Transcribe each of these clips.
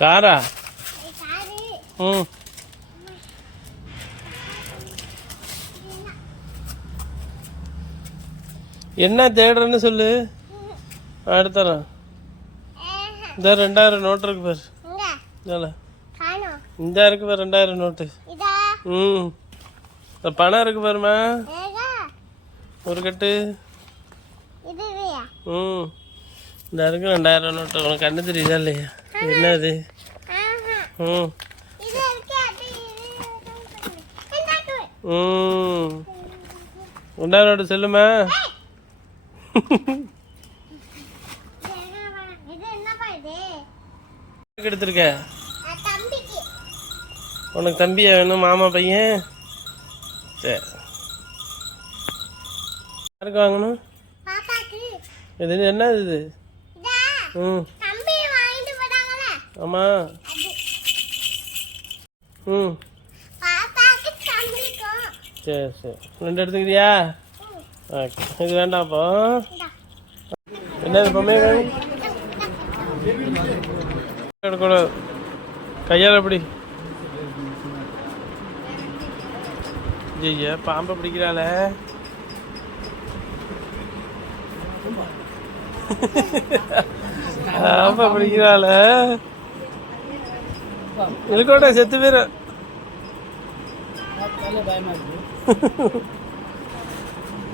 காரா? ம். என்ன தேடுறேன்னு சொல்லு. அடுத்தறேன் இந்த ரெண்டாயிரம் நோட்டு இருக்கு பாரு. இங்க இந்த இருக்கு பாரு ரெண்டாயிரம் நோட்டு. ம். இந்த பணம் இருக்கு பாருமா ஒரு கட்டு. ம். இந்த இருக்கு ரெண்டாயிரம் நோட்டு. உனக்கு கண்ணு தெரியுதா இல்லையா? என்ன இது ஆஹா ம் ம். நோட்டு சொல்லுமா? எடுத்திருக்க? உனக்கு தம்பியா வேணும் மாமா பையன்? சரி யாருக்கு வாங்கணும்? இது என்ன இது. ம். அது ம். சரி சரி. ரெண்டு எடுத்துக்கிறியா ஓகே. இது வேண்டாம் அப்போ. என்ன பொம்மை எடுக்கூடாது கையால் எப்படி? ஐயா பாம்பை பிடிக்கிறாள. பாம்பை பிடிக்கிறாள. ನಿಲ್ಕೊಂಡೆ ಸತ್ತಿವೀರ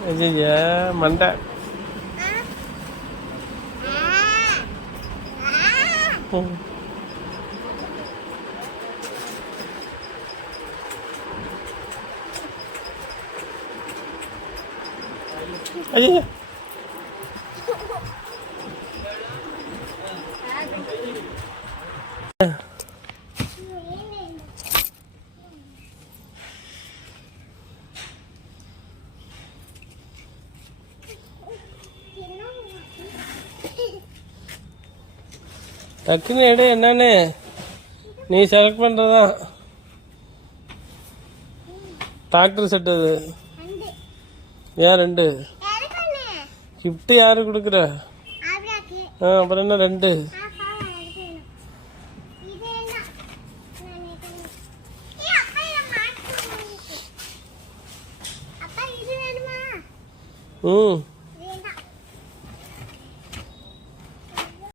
ಅಯ್ಯಯ್ಯ ಮಂಡ ಅಯ್ಯಯ್ಯ டக்குன்னு எடு என்னன்னு? நீ செலக்ட் பண்ணுறதான் டாக்டர் செட் அது. ஏன் ரெண்டு? எடுக்கண்ணே கிஃப்ட் யாரு கொடுக்குற? ஆ அப்புறம் என்ன ரெண்டு? ம்.